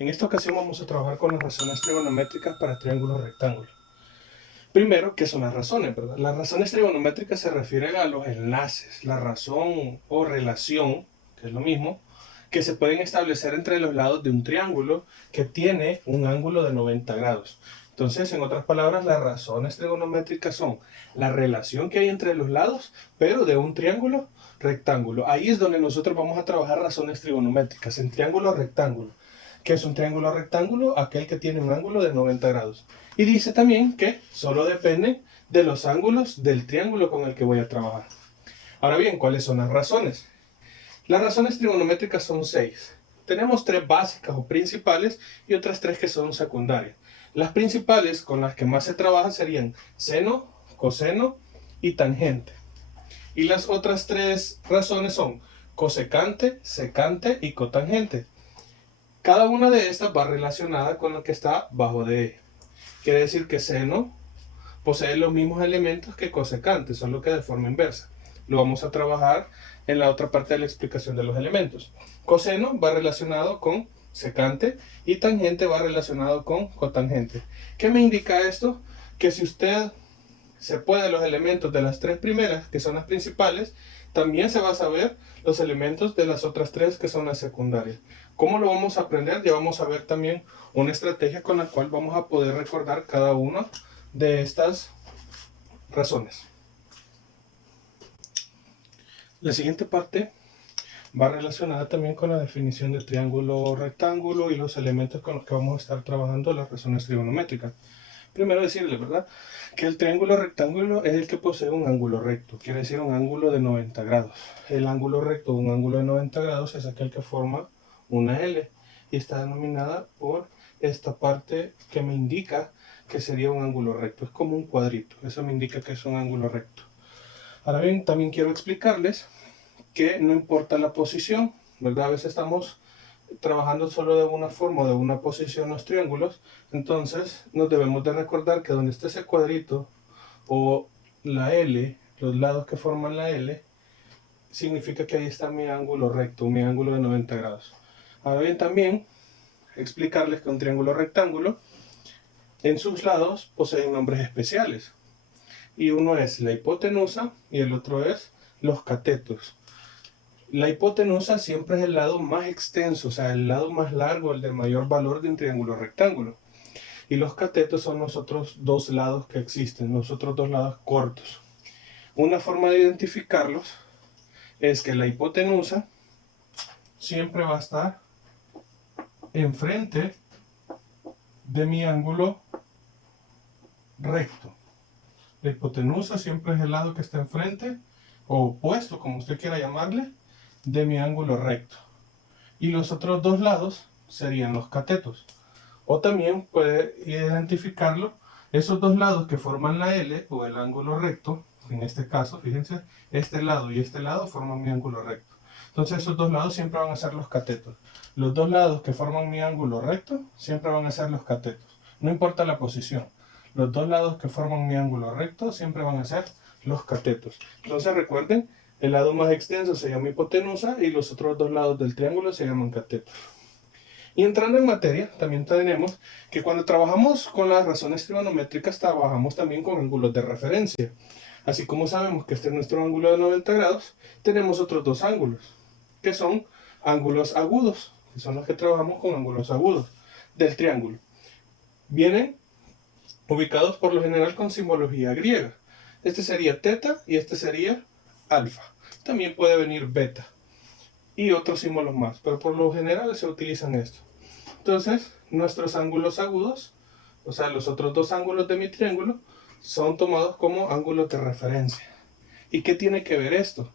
En esta ocasión vamos a trabajar con las razones trigonométricas para triángulos rectángulos. Primero, ¿qué son las razones, verdad? Las razones trigonométricas se refieren a los enlaces, la razón o relación, que es lo mismo, que se pueden establecer entre los lados de un triángulo que tiene un ángulo de 90 grados. Entonces, en otras palabras, las razones trigonométricas son la relación que hay entre los lados, pero de un triángulo rectángulo. Ahí es donde nosotros vamos a trabajar razones trigonométricas, en triángulo rectángulo. ¿Qué es un triángulo rectángulo? Aquel que tiene un ángulo de 90 grados. Y dice también que solo depende de los ángulos del triángulo con el que voy a trabajar. Ahora bien, ¿cuáles son las razones? Las razones trigonométricas son 6. Tenemos 3 básicas o principales y otras 3 que son secundarias. Las principales con las que más se trabaja serían seno, coseno y tangente. Y las otras 3 razones son cosecante, secante y cotangente. Cada una de estas va relacionada con lo que está bajo de ella. Quiere decir que seno posee los mismos elementos que cosecante, solo que de forma inversa. Lo vamos a trabajar en la otra parte de la explicación de los elementos. Coseno va relacionado con secante y tangente va relacionado con cotangente. ¿Qué me indica esto? Que si usted se puede los elementos de las 3 primeras, que son las principales, también se va a saber los elementos de las otras 3 que son las secundarias. ¿Cómo lo vamos a aprender? Ya vamos a ver también una estrategia con la cual vamos a poder recordar cada una de estas razones. La siguiente parte va relacionada también con la definición de triángulo rectángulo y los elementos con los que vamos a estar trabajando las razones trigonométricas. Primero decirle, ¿verdad?, que el triángulo rectángulo es el que posee un ángulo recto, quiere decir un ángulo de 90 grados. El ángulo recto de un ángulo de 90 grados es aquel que forma una L y está denominada por esta parte que me indica que sería un ángulo recto. Es como un cuadrito, eso me indica que es un ángulo recto. Ahora bien, también quiero explicarles que no importa la posición, ¿verdad? A veces estamos trabajando solo de una forma o de una posición los triángulos, entonces nos debemos de recordar que donde esté ese cuadrito o la L, los lados que forman la L, significa que ahí está mi ángulo recto, mi ángulo de 90 grados. Ahora bien, también explicarles que un triángulo rectángulo en sus lados poseen nombres especiales, y uno es la hipotenusa y el otro es los catetos. La hipotenusa siempre es el lado más extenso, o sea, el lado más largo, el de mayor valor de un triángulo rectángulo. Y los catetos son los otros 2 lados que existen, los otros 2 lados cortos. Una forma de identificarlos es que la hipotenusa siempre va a estar enfrente de mi ángulo recto. La hipotenusa siempre es el lado que está enfrente, o opuesto, como usted quiera llamarle, de mi ángulo recto. Y los otros 2 lados serían los catetos. O también puede identificarlo, esos 2 lados que forman la L o el ángulo recto, en este caso, fíjense, este lado y este lado forman mi ángulo recto. Entonces esos 2 lados siempre van a ser los catetos. Los 2 lados que forman mi ángulo recto siempre van a ser los catetos. No importa la posición. Los 2 lados que forman mi ángulo recto siempre van a ser los catetos. Entonces recuerden, el lado más extenso se llama hipotenusa y los otros 2 lados del triángulo se llaman catetos. Y entrando en materia, también tenemos que cuando trabajamos con las razones trigonométricas, trabajamos también con ángulos de referencia. Así como sabemos que este es nuestro ángulo de 90 grados, tenemos otros 2 ángulos, que son ángulos agudos, que son los que trabajamos con ángulos agudos del triángulo. Vienen ubicados por lo general con simbología griega. Este sería teta y este sería alfa. También puede venir beta y otros símbolos más, pero por lo general se utilizan estos. Entonces, nuestros ángulos agudos, o sea, los otros 2 ángulos de mi triángulo, son tomados como ángulos de referencia. ¿Y qué tiene que ver esto?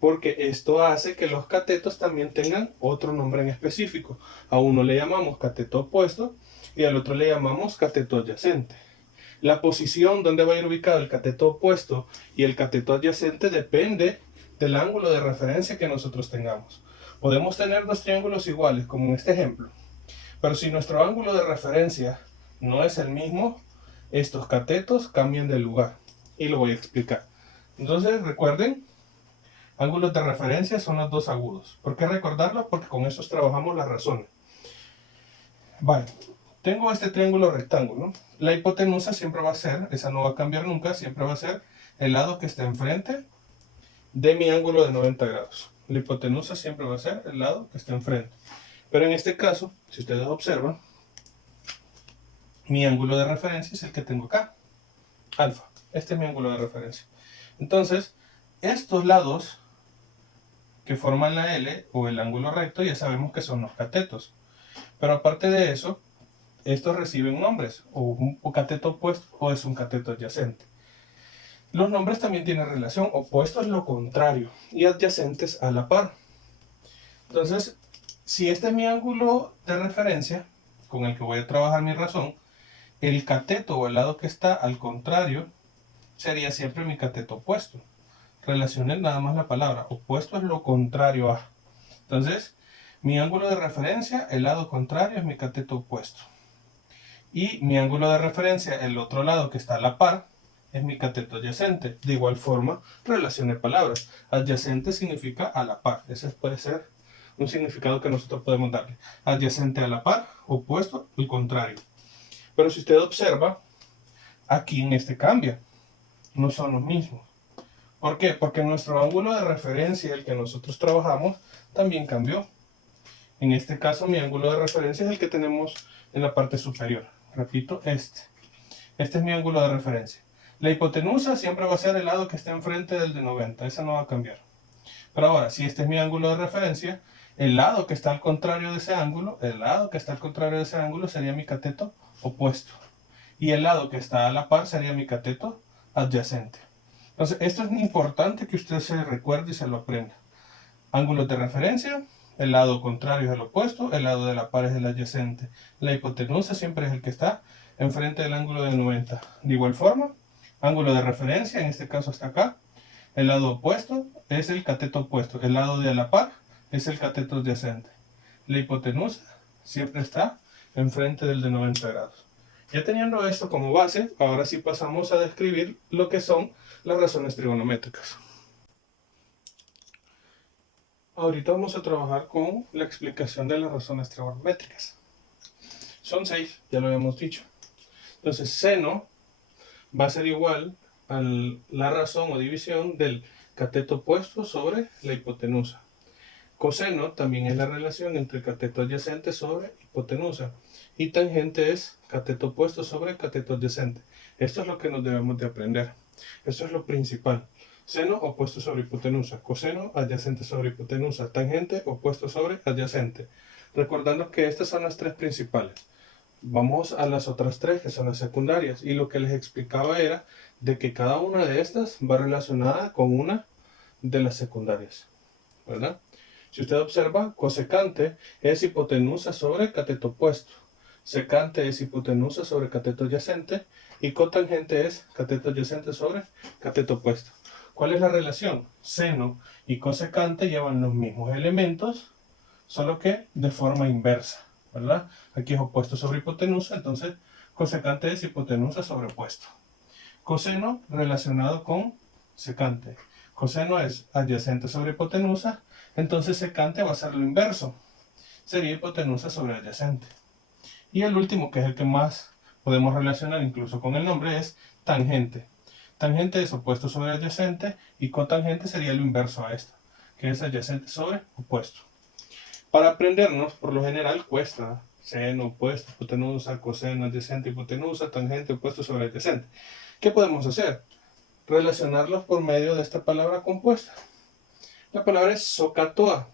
Porque esto hace que los catetos también tengan otro nombre en específico. A uno le llamamos cateto opuesto y al otro le llamamos cateto adyacente. La posición donde va a ir ubicado el cateto opuesto y el cateto adyacente depende del ángulo de referencia que nosotros tengamos. Podemos tener 2 triángulos iguales, como en este ejemplo, pero si nuestro ángulo de referencia no es el mismo, estos catetos cambian de lugar. Y lo voy a explicar. Entonces recuerden, ángulos de referencia son los 2 agudos. ¿Por qué recordarlo? Porque con esos trabajamos las razones. Vale, tengo este triángulo rectángulo. La hipotenusa siempre va a ser, esa no va a cambiar nunca, siempre va a ser el lado que está enfrente de mi ángulo de 90 grados. La hipotenusa siempre va a ser el lado que está enfrente. Pero en este caso, si ustedes observan, mi ángulo de referencia es el que tengo acá, alfa. Este es mi ángulo de referencia. Entonces, estos lados que forman la L o el ángulo recto ya sabemos que son los catetos. Pero aparte de eso, estos reciben nombres, o un cateto opuesto o es un cateto adyacente. Los nombres también tienen relación, opuesto es lo contrario y adyacentes a la par. Entonces, si este es mi ángulo de referencia con el que voy a trabajar mi razón, el cateto o el lado que está al contrario sería siempre mi cateto opuesto. Relacionen nada más la palabra, opuesto es lo contrario a. Entonces, mi ángulo de referencia, el lado contrario es mi cateto opuesto. Y mi ángulo de referencia, el otro lado que está a la par, es mi cateto adyacente. De igual forma, relacioné palabras. Adyacente significa a la par. Ese puede ser un significado que nosotros podemos darle. Adyacente a la par, opuesto, el contrario. Pero si usted observa, aquí en este cambia. No son los mismos. ¿Por qué? Porque nuestro ángulo de referencia, el que nosotros trabajamos, también cambió. En este caso, mi ángulo de referencia es el que tenemos en la parte superior. Repito, este. Este es mi ángulo de referencia. La hipotenusa siempre va a ser el lado que está enfrente del de 90. Esa no va a cambiar. Pero ahora, si este es mi ángulo de referencia, el lado que está al contrario de ese ángulo, el lado que está al contrario de ese ángulo sería mi cateto opuesto. Y el lado que está a la par sería mi cateto adyacente. Entonces, esto es importante que usted se recuerde y se lo aprenda. Ángulos de referencia, el lado contrario es el opuesto, el lado de la par es el adyacente. La hipotenusa siempre es el que está enfrente del ángulo de 90. De igual forma, ángulo de referencia, en este caso está acá. El lado opuesto es el cateto opuesto. El lado de la par es el cateto adyacente. La hipotenusa siempre está enfrente del de 90 grados. Ya teniendo esto como base, ahora sí pasamos a describir lo que son las razones trigonométricas. Ahorita vamos a trabajar con la explicación de las razones trigonométricas. Son 6, ya lo habíamos dicho. Entonces, seno va a ser igual a la razón o división del cateto opuesto sobre la hipotenusa. Coseno también es la relación entre cateto adyacente sobre hipotenusa. Y tangente es cateto opuesto sobre cateto adyacente. Esto es lo que nos debemos de aprender. Esto es lo principal. Seno opuesto sobre hipotenusa. Coseno adyacente sobre hipotenusa. Tangente opuesto sobre adyacente. Recordando que estas son las tres principales. Vamos a las otras tres que son las secundarias. Y lo que les explicaba era de que cada una de estas va relacionada con una de las secundarias. ¿Verdad? Si usted observa, cosecante es hipotenusa sobre cateto opuesto. Secante es hipotenusa sobre cateto adyacente. Y cotangente es cateto adyacente sobre cateto opuesto. ¿Cuál es la relación? Seno y cosecante llevan los mismos elementos, solo que de forma inversa, ¿verdad? Aquí es opuesto sobre hipotenusa, entonces cosecante es hipotenusa sobre opuesto. Coseno relacionado con secante. Coseno es adyacente sobre hipotenusa, entonces secante va a ser lo inverso. Sería hipotenusa sobre adyacente. Y el último, que es el que más podemos relacionar incluso con el nombre, es tangente. Tangente es opuesto sobre adyacente y cotangente sería lo inverso a esto, que es adyacente sobre opuesto. Para aprendernos, por lo general, cuesta seno, opuesto, hipotenusa, coseno, adyacente, hipotenusa, tangente, opuesto sobre adyacente. ¿Qué podemos hacer? Relacionarlos por medio de esta palabra compuesta. La palabra es SOHCAHTOA.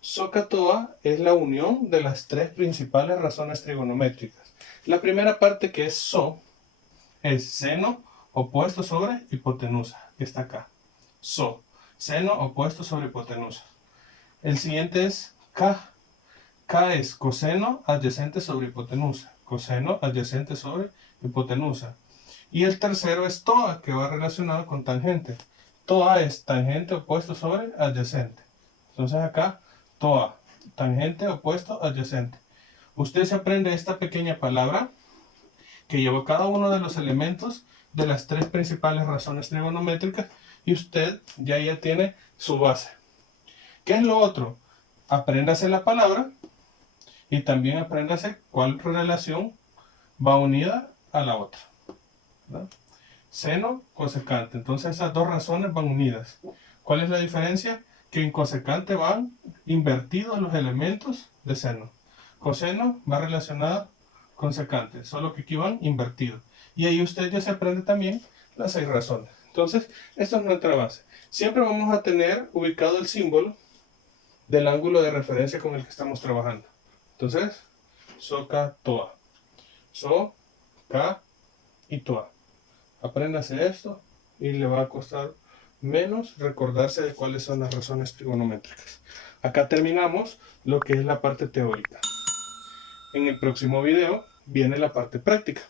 SOHCAHTOA es la unión de las tres principales razones trigonométricas. La primera parte, que es SO, es seno opuesto sobre hipotenusa, que está acá. SO, seno opuesto sobre hipotenusa. El siguiente es K. K es coseno adyacente sobre hipotenusa. Coseno adyacente sobre hipotenusa. Y el tercero es TOA, que va relacionado con tangente. TOA es tangente opuesto sobre adyacente. Entonces acá, TOA, tangente opuesto adyacente. Usted se aprende esta pequeña palabra que lleva cada uno de los elementos de las tres principales razones trigonométricas y usted ya tiene su base. ¿Qué es lo otro? Apréndase la palabra Y también apréndase cuál relación va unida a la otra, ¿verdad? Seno, cosecante. Entonces esas dos razones van unidas. ¿Cuál es la diferencia? Que en cosecante van invertidos los elementos de seno. Coseno va relacionado con secante, solo que aquí van invertidos. Y ahí usted ya se aprende también las 6 razones. Entonces, esta es nuestra base. Siempre vamos a tener ubicado el símbolo del ángulo de referencia con el que estamos trabajando. Entonces, soca, toa. So, ca y toa. Apréndase esto y le va a costar menos recordarse de cuáles son las razones trigonométricas. Acá terminamos lo que es la parte teórica. En el próximo video viene la parte práctica.